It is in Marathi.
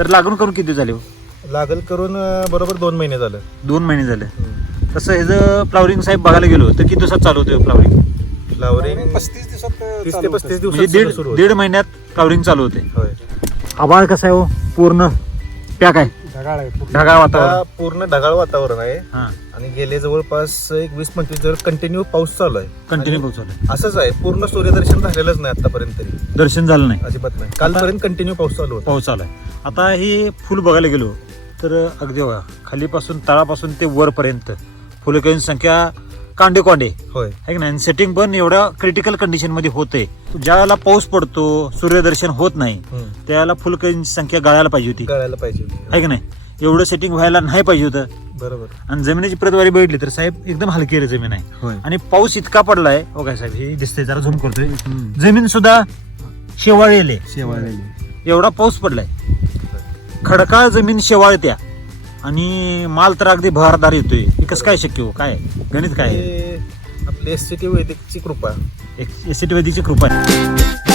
तर लागून करून किती झाले हो? लागल करून बरोबर 2 महिने झालं. 2 महिने झाले. तसं हे जर फ्लावरिंग साहेब बघायला गेलो तर किती दिवसात चालू होते फ्लावरिंग? फ्लावरिंग 35 दिवसात 30 ते 35 म्हणजे दिवसात सुरू दीड महिन्यात फ्लावरिंग चालू होते. होय. आभाळ कसं आहे हो? पूर्ण पॅक आहे, ढगाळ आहे पूर्ण. ढगाळ वातावरण. आता पूर्ण ढगाळ वातावरण आहे हा, आणि गेले जवळपास एक 20-25 दिवस कंटिन्यू पाऊस चालू आहे. कंटिन्यू आणि पोहोचवलं. असंच आहे, पूर्ण सूर्यदर्शन झालेलंच नाही आतापर्यंत तरी, दर्शन झालं नाही, अजिबात नाही. कालपर्यंत कंटिन्यू पाऊस चालू होता. पाऊस आलाय. आता हे फुल बघायला गेलो तर अगदी बघा खालीपासून तळापासून ते वरपर्यंत फुलकळींची संख्या कांडे होय. आहे की नाही. सेटिंग पण एवढ्या क्रिटिकल कंडिशन मध्ये होते. ज्यावेळेला पाऊस पडतो, सूर्यदर्शन होत नाही, त्यावेळेला फुलकळींची संख्या गळायला पाहिजे होती, गळायला पाहिजे होती. आहे की नाही. एवढं सेटिंग व्हायला नाही पाहिजे होतं. बरोबर. आणि जमिनीची प्रतवारी बघितली तर साहेब एकदम हलकी जमीन आहे. आणि पाऊस इतका पडलाय बघा साहेब, हे दिसतंय, जरा झूम करतोय, जमीन सुद्धा शेवाळेले, एवढा पाऊस पडलाय. खडकाळ जमीन शेवाळत्या आणि माल तर अगदी बहारदार येतोय. हे कसं काय शक्य हो? काय गणित काय आहे? हे आपली SCT वैदिकची कृपा. एसीटी वैदिकची कृपा आहे.